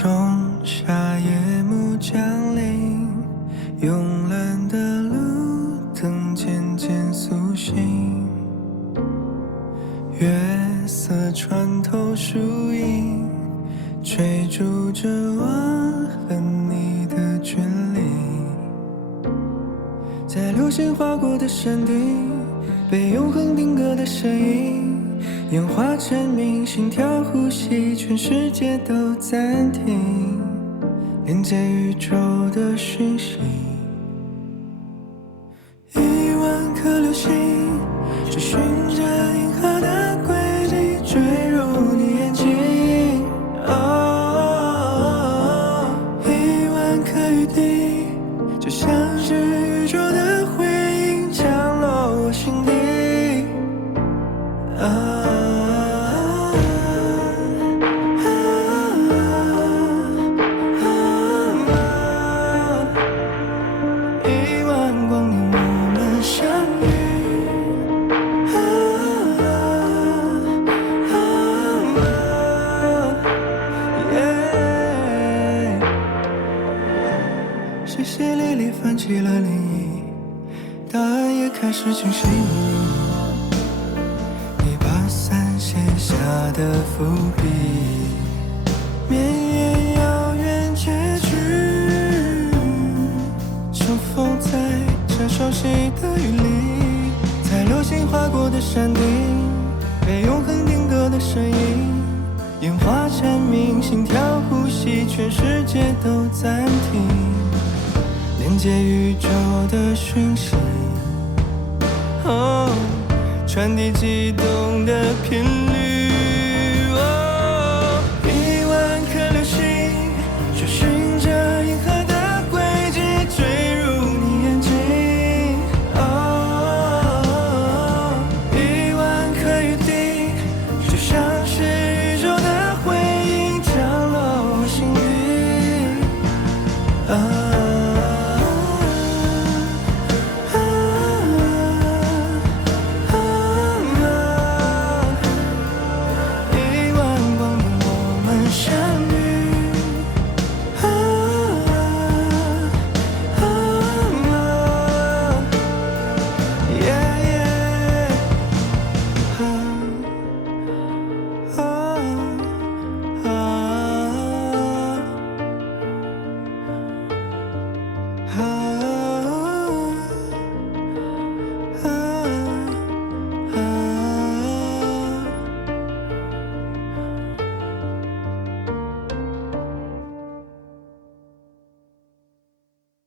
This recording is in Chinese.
仲夏夜幕降临，慵懒的路灯渐渐苏醒，月色穿透树影，追逐着我和你的距离。在流星划过的山顶，被永恒定格的身影，烟花成名，心跳呼吸，全世界都暂停，连接宇宙的讯息。1万颗流星，追寻着银河的轨迹，坠入你眼睛。1万颗雨滴，就像是宇宙的回应，降落我心底。1万光年我们相遇。淅淅沥沥泛起了涟漪，答案也开始清晰。你把伞写下的伏笔，绵延遥远结局，重逢在这熟悉的雨里，在流星划过的山顶，被永恒定格的身影，烟花蝉鸣，心跳呼吸，全世界都暂停，连接宇宙的讯息。传递激动的频率。